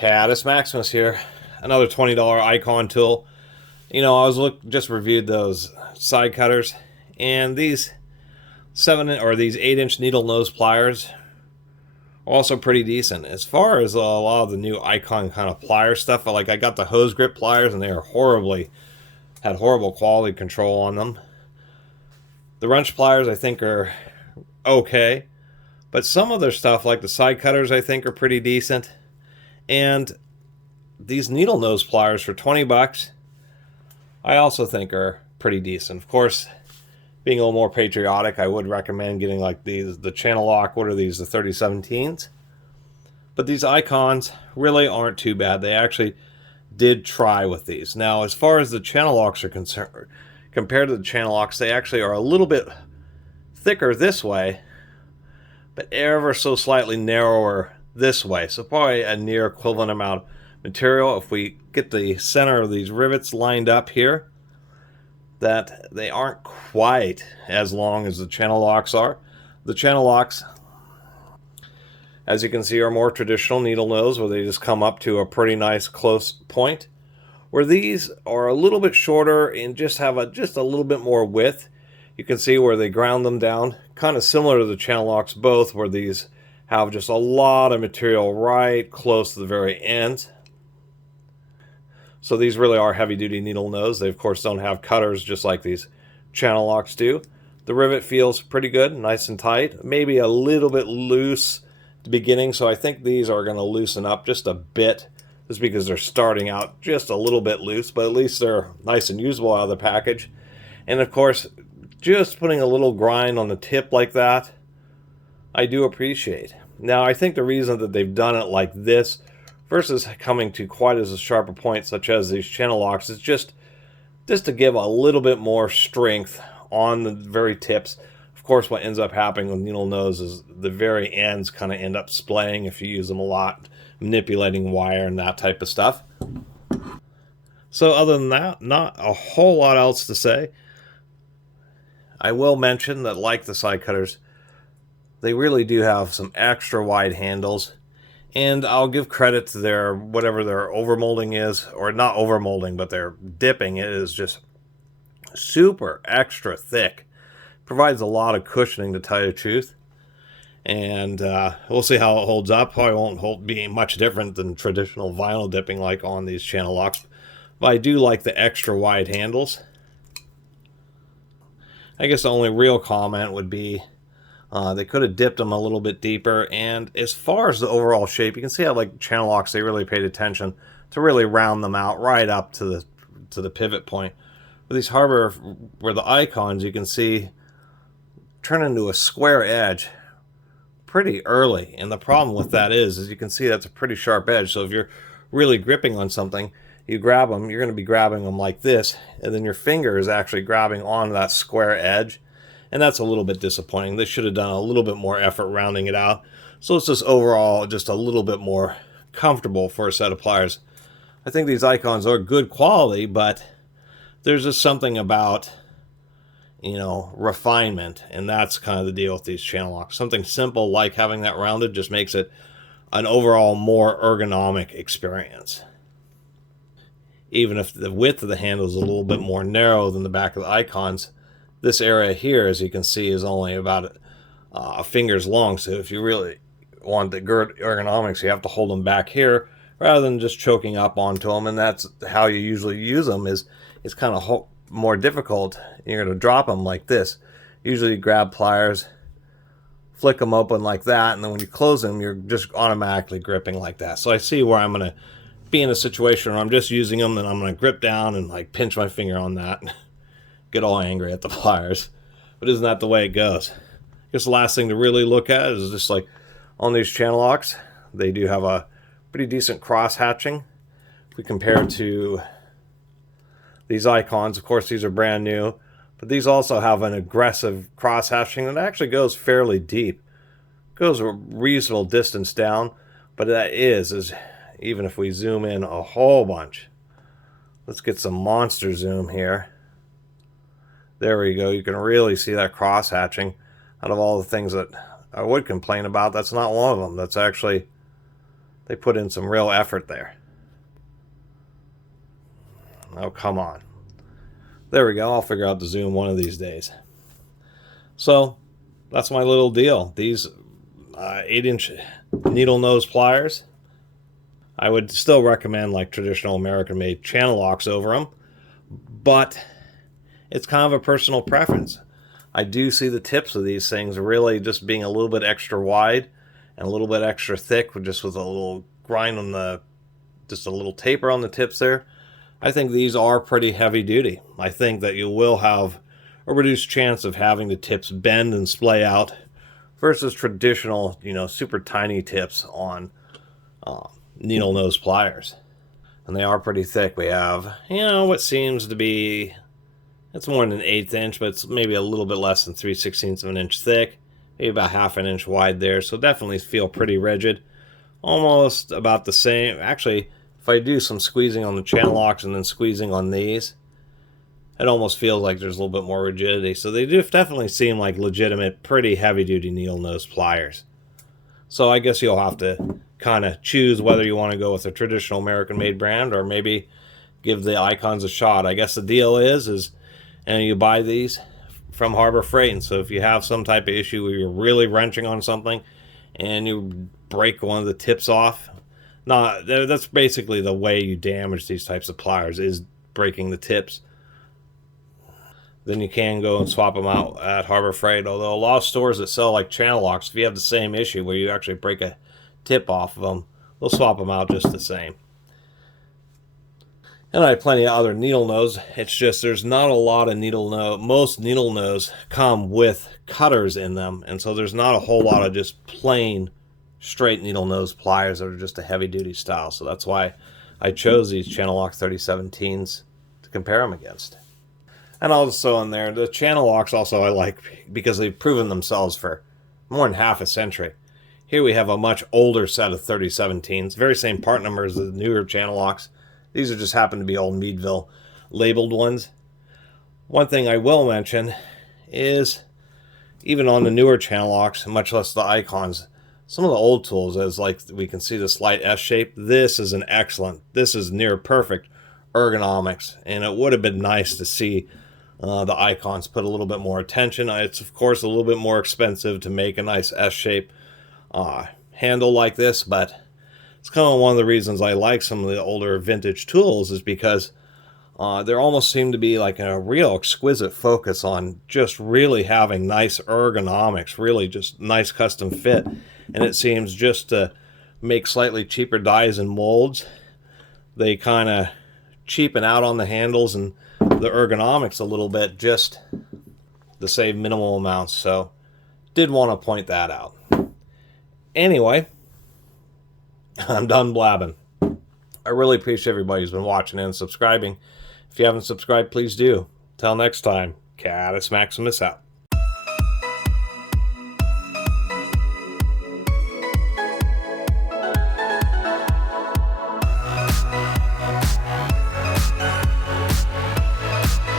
Catus, Maximus here. Another $20 icon tool. You know, just reviewed those side cutters, and these 8-inch needle nose pliers are also pretty decent. As far as a lot of the new icon kind of plier stuff, I got the hose grip pliers, and they are had horrible quality control on them. The wrench pliers I think are okay, but some of their stuff, like the side cutters, I think are pretty decent. And these needle nose pliers for 20 bucks, I also think are pretty decent. Of course, being a little more patriotic, I would recommend getting like the channel lock. What are these? The 3017s. But these icons really aren't too bad. They actually did try with these. Now, as far as the channel locks are concerned, compared to the channel locks, they actually are a little bit thicker this way, but ever so slightly narrower this way. So probably a near equivalent amount of material. If we get the center of these rivets lined up here, that they aren't quite as long as the channel locks are. The channel locks, as you can see, are more traditional needle nose, where they just come up to a pretty nice close point, where these are a little bit shorter and just have just a little bit more width. You can see where they ground them down, kind of similar to the channel locks both, where these have just a lot of material right close to the very end. So these really are heavy-duty needle nose. They, of course, don't have cutters just like these channel locks do. The rivet feels pretty good, nice and tight. Maybe a little bit loose at the beginning, so I think these are going to loosen up just a bit, just because they're starting out just a little bit loose, but at least they're nice and usable out of the package. And, of course, just putting a little grind on the tip like that, I do appreciate. Now, I think the reason that they've done it like this versus coming to quite as a sharp a point such as these channel locks is just to give a little bit more strength on the very tips. Of course, what ends up happening with needle nose is the very ends kind of end up splaying if you use them a lot, manipulating wire and that type of stuff. So other than that, not a whole lot else to say. I will mention that, like the side cutters, they really do have some extra wide handles, and I'll give credit to their whatever their overmolding is, or not overmolding, but their dipping. It is just super extra thick. Provides a lot of cushioning, to tell you the truth, and we'll see how it holds up. Probably won't be much different than traditional vinyl dipping like on these channel locks, but I do like the extra wide handles. I guess the only real comment would be they could have dipped them a little bit deeper. And as far as the overall shape, you can see how, like channel locks, they really paid attention to really round them out right up to the pivot point. With these harbor, where the icons, you can see turn into a square edge pretty early. And the problem with that is you can see that's a pretty sharp edge. So if you're really gripping on something, you grab them, you're going to be grabbing them like this, and then your finger is actually grabbing onto that square edge. And that's a little bit disappointing. They should have done a little bit more effort rounding it out, so it's just overall just a little bit more comfortable for a set of pliers. I think these icons are good quality, but there's just something about, you know, refinement, and that's kind of the deal with these channel locks. Something simple like having that rounded just makes it an overall more ergonomic experience. Even if the width of the handle is a little bit more narrow than the back of the icons, this area here, as you can see, is only about a finger's long. So if you really want the good ergonomics, you have to hold them back here rather than just choking up onto them. And that's how you usually use them. It's kind of more difficult. You're going to drop them like this. Usually you grab pliers, flick them open like that, and then when you close them, you're just automatically gripping like that. So I see where I'm going to be in a situation where I'm just using them, and I'm going to grip down and like pinch my finger on that. Get all angry at the pliers, but isn't that the way it goes? I guess the last thing to really look at is just like on these channel locks, they do have a pretty decent cross hatching. If we compare to these icons, of course these are brand new, but these also have an aggressive cross hatching that actually goes fairly deep. Goes a reasonable distance down, but that is even if we zoom in a whole bunch. Let's get some monster zoom here. There we go. You can really see that cross hatching. Out of all the things that I would complain about, that's not one of them. That's They put in some real effort there. Oh, come on. There we go. I'll figure out the zoom one of these days. So, that's my little deal. These 8-inch needle nose pliers. I would still recommend like traditional American-made channel locks over them, but it's kind of a personal preference. I do see the tips of these things really just being a little bit extra wide and a little bit extra thick, just with a little grind on the, just a little taper on the tips there. I think these are pretty heavy duty. I think that you will have a reduced chance of having the tips bend and splay out versus traditional, super tiny tips on needle nose pliers. And they are pretty thick. We have, what seems to be, it's more than an 1/8 inch, but it's maybe a little bit less than 3/16 of an inch thick. Maybe about 1/2 inch wide there. So definitely feel pretty rigid. Almost about the same. Actually, if I do some squeezing on the channel locks and then squeezing on these, it almost feels like there's a little bit more rigidity. So they do definitely seem like legitimate, pretty heavy-duty needle nose pliers. So I guess you'll have to kind of choose whether you want to go with a traditional American-made brand or maybe give the Icons a shot. I guess the deal is you buy these from Harbor Freight, and so if you have some type of issue where you're really wrenching on something and you break one of the tips off, that's basically the way you damage these types of pliers, is breaking the tips. Then you can go and swap them out at Harbor Freight. Although a lot of stores that sell like channel locks, if you have the same issue where you actually break a tip off of them, they'll swap them out just the same. And I have plenty of other needle nose. It's just there's not a lot of needle nose. Most needle nose come with cutters in them, and so there's not a whole lot of just plain straight needle nose pliers that are just a heavy duty style. So that's why I chose these Channel Lock 3017s to compare them against. And also in there, the channel locks also I like because they've proven themselves for more than half a century. Here we have a much older set of 3017s, very same part number as the newer channel locks. These are just happen to be old Meadville labeled ones. One thing I will mention is even on the newer channel locks, much less the Icons, some of the old tools, as like we can see the slight S shape, this is this is near perfect ergonomics, and it would have been nice to see the Icons put a little bit more attention. It's of course a little bit more expensive to make a nice S shape handle like this, but it's kind of one of the reasons I like some of the older vintage tools, is because there almost seem to be like a real exquisite focus on just really having nice ergonomics, really just nice custom fit. And it seems just to make slightly cheaper dies and molds, they kind of cheapen out on the handles and the ergonomics a little bit just to save minimal amounts. So did want to point that out. Anyway, I'm done blabbing. I really appreciate everybody who's been watching and subscribing. If you haven't subscribed, please do. Till next time, Catus Maximus out.